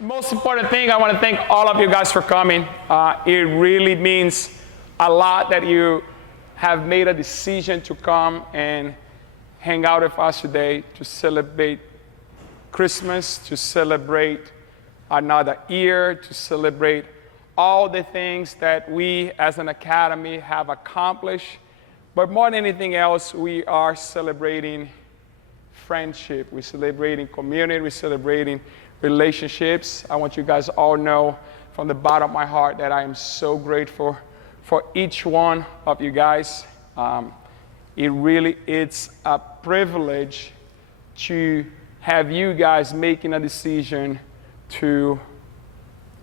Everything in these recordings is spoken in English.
Most important thing, I want to thank all of you guys for coming. It really means a lot that you have made a decision to come and hang out with us today to celebrate Christmas, to celebrate another year, to celebrate all the things that we as an academy have accomplished. But more than anything else, we are celebrating friendship. We're celebrating community. We're celebrating relationships. I want you guys all know from the bottom of my heart that I am so grateful for each one of you guys. It really is a privilege to have you guys making a decision to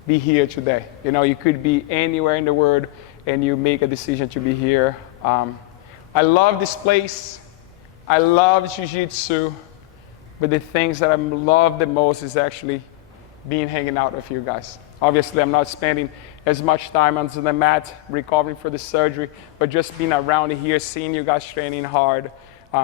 be here today. You know, you could be anywhere in the world and you make a decision to be here. I love this place. I love Jiu Jitsu. But the things that I love the most is actually hanging out with you guys. Obviously, I'm not spending as much time on the mat recovering for the surgery, but just being around here, seeing you guys training hard,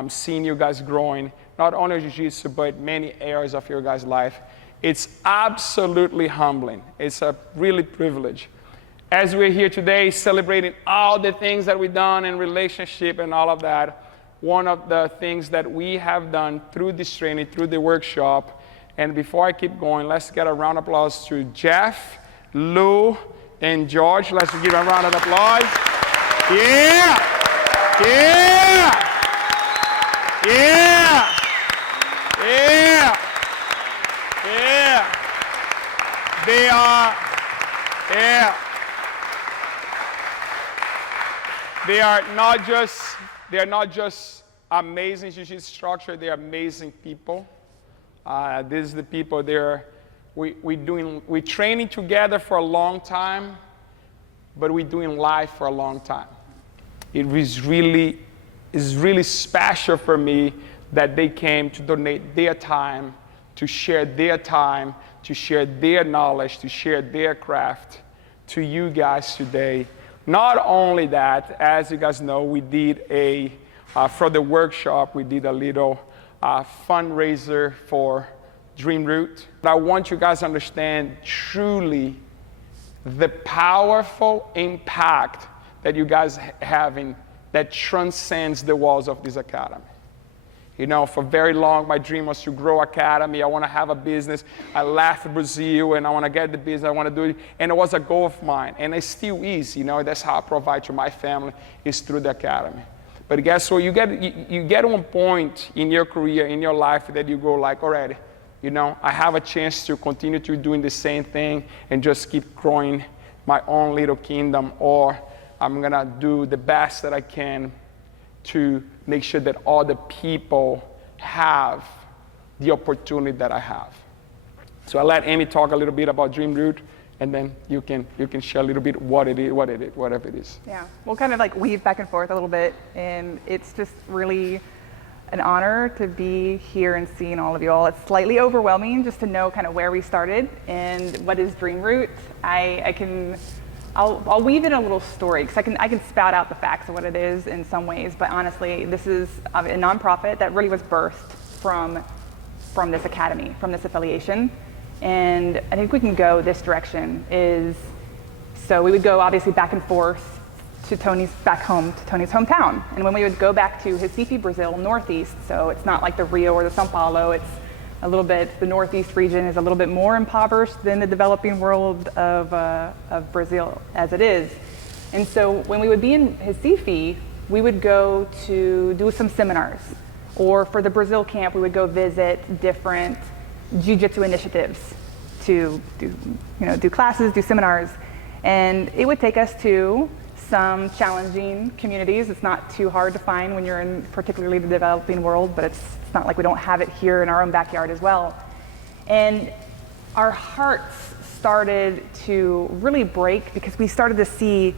seeing you guys growing, not only Jiu-Jitsu, but many areas of your guys' life. It's absolutely humbling. It's a really privilege. As we're here today celebrating all the things that we've done in relationship and all of that, one of the things that we have done through this training, through the workshop, and before I keep going, let's get a round of applause to Jeff, Lou, and George. Let's give a round of applause. Yeah! Yeah! Yeah! Yeah! Yeah! They are, yeah. They are not just amazing jiu-jitsu instructors, they're amazing people. This is the people we're training together for a long time, but we're doing life for a long time. It is really special for me that they came to donate their time, to share their knowledge, to share their craft to you guys today. Not only that, as you guys know, we did for the workshop, we did a little fundraiser for DreamRoot. I want you guys to understand truly the powerful impact that you guys have that transcends the walls of this academy. You know, for very long, my dream was to grow academy. I want to have a business. I left Brazil, and I want to get the business. I want to do it. And it was a goal of mine. And it still is. You know, that's how I provide to my family, is through the academy. But guess what? You get one point in your career, in your life, that you go like, already, you know, I have a chance to continue to doing the same thing and just keep growing my own little kingdom, or I'm going to do the best that I can to make sure that all the people have the opportunity that I have. So I'll let Amy talk a little bit about DreamRoot, and then you can share a little bit whatever it is. Yeah, we'll kind of like weave back and forth a little bit, and it's just really an honor to be here and seeing all of you all. It's slightly overwhelming just to know kind of where we started and what is DreamRoot. I'll weave in a little story, because I can spout out the facts of what it is in some ways, but honestly, this is a nonprofit that really was birthed from this academy, from this affiliation. And I think we can go this direction so we would go obviously back and forth back home to Tony's hometown. And when we would go back to Recife, Brazil, northeast, so it's not like the Rio or the São Paulo, it's a little bit, the northeast region is a little bit more impoverished than the developing world of Brazil as it is. And so when we would be in Recife, we would go to do some seminars. Or for the Brazil camp, we would go visit different jiu-jitsu initiatives to do classes, do seminars. And it would take us to some challenging communities. It's not too hard to find when you're in particularly the developing world, but it's not like we don't have it here in our own backyard as well. And our hearts started to really break because we started to see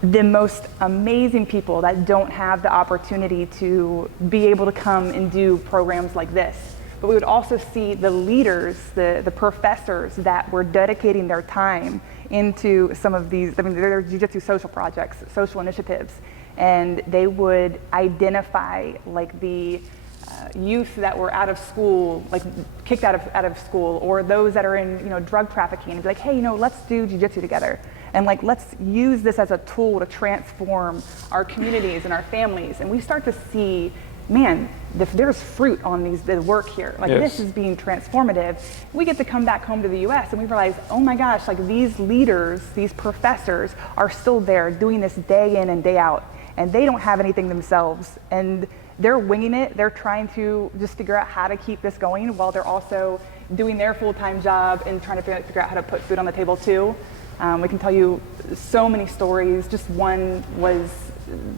the most amazing people that don't have the opportunity to be able to come and do programs like this. But we would also see the leaders, the professors that were dedicating their time into some of these, they're jiu-jitsu social projects, social initiatives, and they would identify like the youth that were out of school, like kicked out of school, or those that are in drug trafficking, and be like, hey, let's do jiu-jitsu together, and like let's use this as a tool to transform our communities and our families. And we start to see, man, there's fruit on the work here. Like This is being transformative. We get to come back home to the U.S. and we realize, oh my gosh, like these leaders, these professors are still there doing this day in and day out, and they don't have anything themselves, and they're winging it. They're trying to just figure out how to keep this going while they're also doing their full-time job and trying to figure out how to put food on the table too. We can tell you so many stories. Just one was,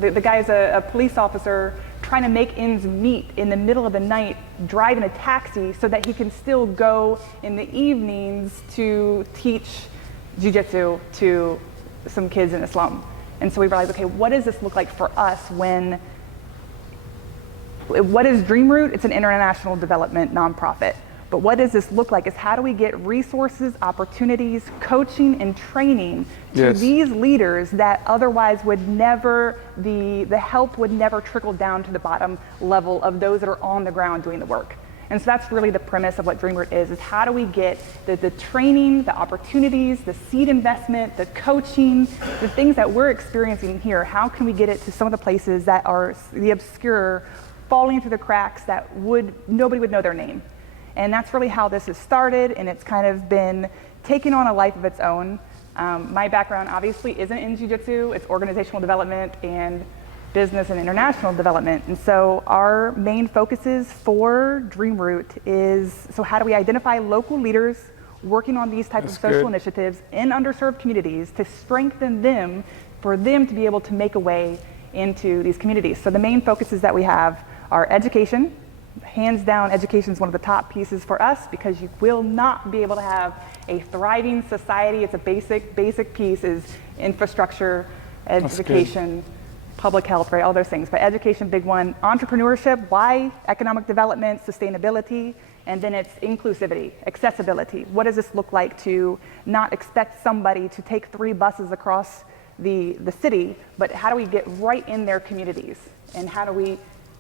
the guy is a police officer trying to make ends meet in the middle of the night, driving a taxi so that he can still go in the evenings to teach jiu-jitsu to some kids in a slum. And so we realized, okay, what does this look like for us what is DreamRoot? It's an international development nonprofit. But what does this look like is how do we get resources, opportunities, coaching, and training to these leaders that otherwise would never, the help would never trickle down to the bottom level of those that are on the ground doing the work. And so that's really the premise of what DreamRoot is how do we get the training, the opportunities, the seed investment, the coaching, the things that we're experiencing here, how can we get it to some of the places that are the obscure, falling through the cracks that nobody would know their name. And that's really how this has started, and it's kind of been taking on a life of its own. My background obviously isn't in jiu-jitsu, it's organizational development and business and international development. And so our main focuses for DreamRoot is, so how do we identify local leaders working on these types of social initiatives in underserved communities to strengthen them, for them to be able to make a way into these communities. So the main focuses that we have are education. Hands down, education is one of the top pieces for us because you will not be able to have a thriving society. It's a basic piece is infrastructure, education, public health, right? All those things. But education, big one. Entrepreneurship, why? Economic development, sustainability, and then it's inclusivity, accessibility. What does this look like to not expect somebody to take 3 buses across the city, but how do we get right in their communities? And how do we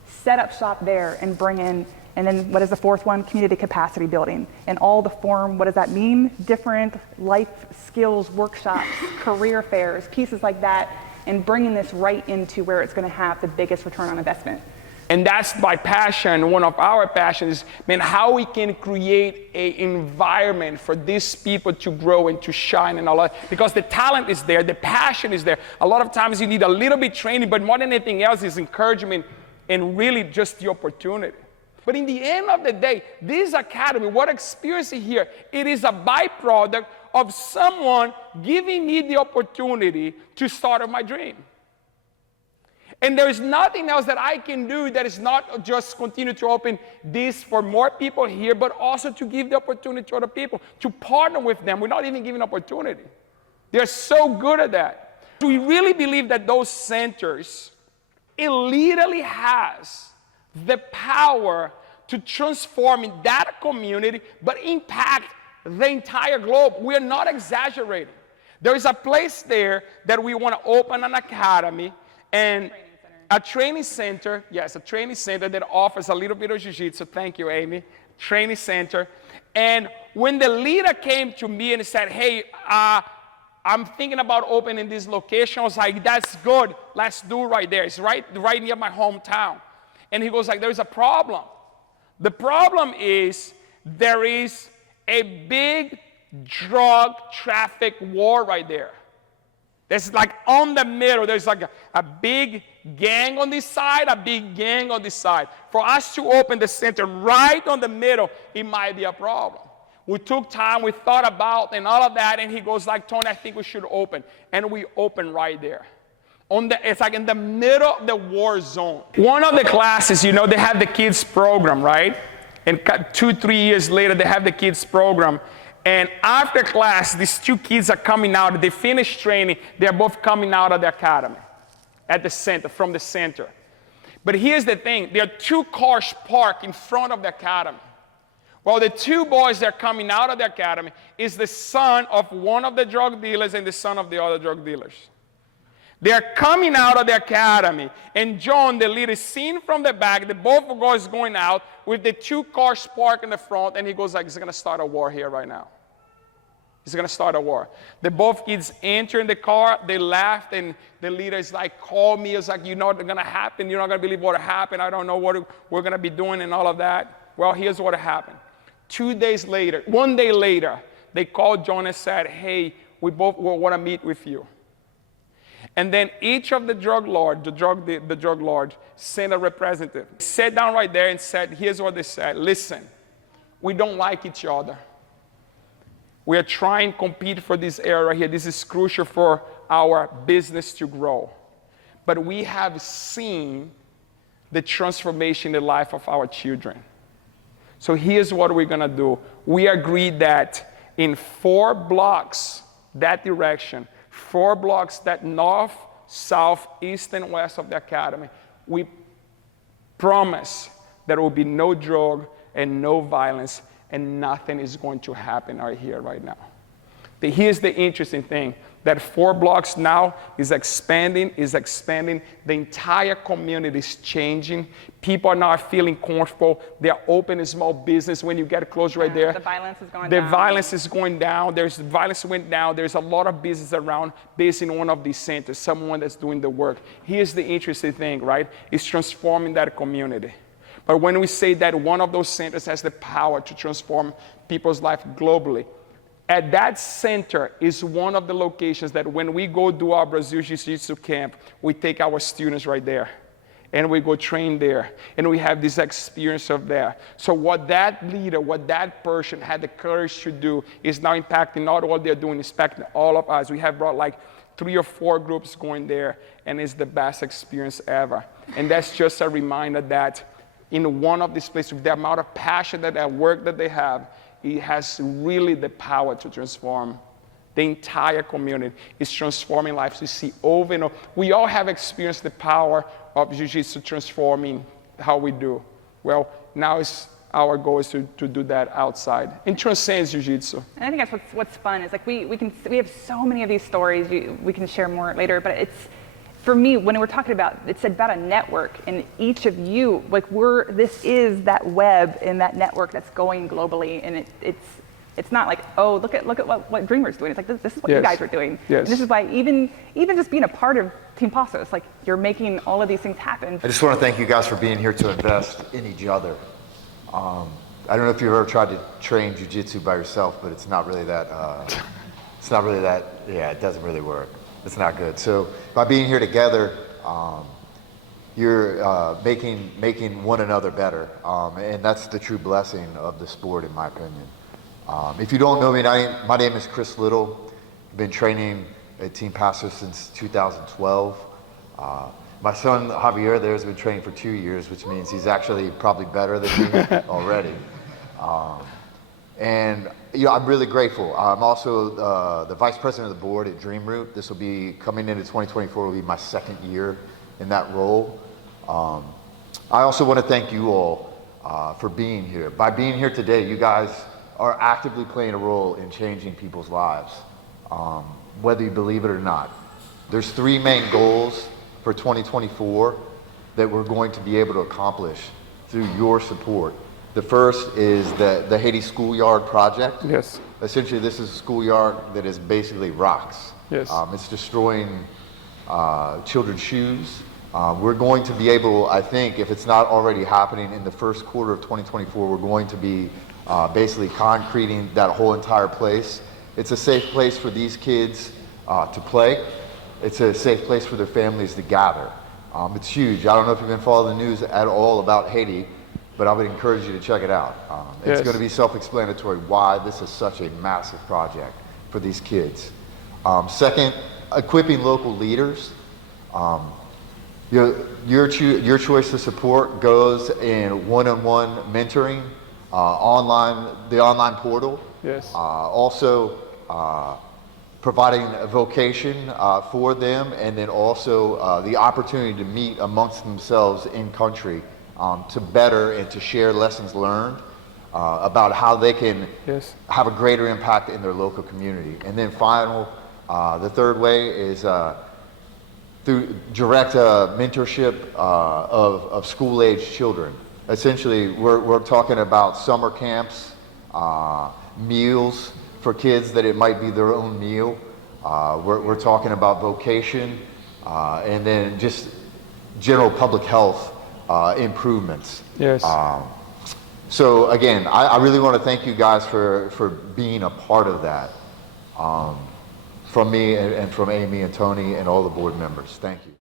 set up shop there and bring in, and then what is the fourth one? Community capacity building. And all the form, what does that mean? Different life skills workshops, career fairs, pieces like that, and bringing this right into where it's going to have the biggest return on investment. And that's my passion. One of our passions, how we can create an environment for these people to grow and to shine and all that. Because the talent is there, the passion is there. A lot of times you need a little bit training, but more than anything else is encouragement and really just the opportunity. But in the end of the day, this academy, what I'm experiencing here, it is a byproduct of someone giving me the opportunity to start on my dream. And there is nothing else that I can do that is not just continue to open this for more people here, but also to give the opportunity to other people, to partner with them. We're not even giving opportunity. They're so good at that. We really believe that those centers, it literally has the power to transform in that community, but impact the entire globe. We're not exaggerating. There is a place there that we want to open an academy and a training center, yes, a training center that offers a little bit of jiu-jitsu. Thank you, Amy. Training center. And when the leader came to me and said, hey, I'm thinking about opening this location, I was like, that's good. Let's do it right there. It's right near my hometown. And he goes like, there's a problem. The problem is there is a big drug traffic war right there. There's like on the middle, there's like a big gang on this side, a big gang on this side. For us to open the center right on the middle, it might be a problem. We took time, we thought about and all of that, and he goes like, Tony, I think we should open. And we open right there. It's like in the middle of the war zone. One of the classes, they have the kids program, right? And 2-3 years later, they have the kids program. And after class, these 2 kids are coming out. They finish training. They're both coming out of the academy at the center, from the center. But here's the thing. There are 2 cars parked in front of the academy. Well, the 2 boys that are coming out of the academy is the son of one of the drug dealers and the son of the other drug dealers. They're coming out of the academy, and John, the leader, is seen from the back. The both guys going out with the 2 cars parked in the front, and he goes like, "He's going to start a war here right now. He's going to start a war." The both kids enter in the car. They laughed, and the leader is like, "Call me." It's like, "You know what's going to happen. You're not going to believe what happened. I don't know what we're going to be doing and all of that." Well, here's what happened. 1 day later, they called John and said, "Hey, we both want to meet with you." And then each of the drug lords sent a representative. Sat down right there and said, here's what they said: "Listen, we don't like each other. We are trying to compete for this area here. This is crucial for our business to grow. But we have seen the transformation in the life of our children. So here's what we're going to do. We agreed that in 4 blocks that direction, 4 blocks that north, south, east, and west of the academy, we promise there will be no drug and no violence, and nothing is going to happen right here, right now." Here's the interesting thing, that 4 blocks now is expanding. The entire community is changing. People are now feeling comfortable. They're opening small business. When you get close right there, the violence is going down. The violence is going down. Violence went down. There's a lot of business around based in one of these centers, someone that's doing the work. Here's the interesting thing, right? It's transforming that community. But when we say that one of those centers has the power to transform people's life globally, at that center is one of the locations that when we go do our Brazil Jiu Jitsu camp, we take our students right there. And we go train there. And we have this experience of there. So what that leader, what that person had the courage to do is now impacting not all they're doing, it's impacting all of us. We have brought like 3 or 4 groups going there, and it's the best experience ever. And that's just a reminder that in one of these places, with the amount of passion that work that they have, it has really the power to transform the entire community. It's transforming lives. You see over and over. We all have experienced the power of Jiu-Jitsu transforming how we do. Well, now our goal is to do that outside. It transcends Jiu-Jitsu. And I think that's what's fun is like we have so many of these stories. We can share more later, but it's, for me, when we're talking about, it's about a network, and each of you, like this is that web and that network that's going globally, and it's not like, oh, look at what DreamRoot's doing. It's like this is what you guys are doing. Yes. And this is why even just being a part of Team Passos, like you're making all of these things happen. I just want to thank you guys for being here to invest in each other. I don't know if you've ever tried to train jiu-jitsu by yourself, but it's not really that. Yeah, it doesn't really work. It's not good. So by being here together, you're making one another better, and that's the true blessing of the sport, in my opinion. If you don't know me, my name is Chris Little. I've been training at Team Passos since 2012. My son Javier there has been training for 2 years, which means he's actually probably better than me already. And I'm really grateful. I'm also the vice president of the board at DreamRoot. This will be coming into 2024. Will be my 2nd year in that role. I also want to thank you all for being here. By being here today, you guys are actively playing a role in changing people's lives, whether you believe it or not. There's 3 main goals for 2024 that we're going to be able to accomplish through your support. The first is the Haiti schoolyard project. Yes. Essentially, this is a schoolyard that is basically rocks. Yes. It's destroying children's shoes. We're going to be able, I think, if it's not already happening in the first quarter of 2024, we're going to be basically concreting that whole entire place. It's a safe place for these kids to play. It's a safe place for their families to gather. It's huge. I don't know if you've been following the news at all about Haiti, but I would encourage you to check it out. It's going to be self-explanatory why this is such a massive project for these kids. Second, equipping local leaders. Your choice to support goes in one-on-one mentoring, the online portal. Yes. Also, providing a vocation for them, and then also the opportunity to meet amongst themselves in country to better and to share lessons learned about how they can have a greater impact in their local community. And then the third way is through direct mentorship of school-age children. Essentially, we're talking about summer camps, meals for kids that it might be their own meal. We're talking about vocation, and then just general public health improvements. Yes. So again, I really want to thank you guys for being a part of that. From me and from Amy and Tony and all the board members. Thank you.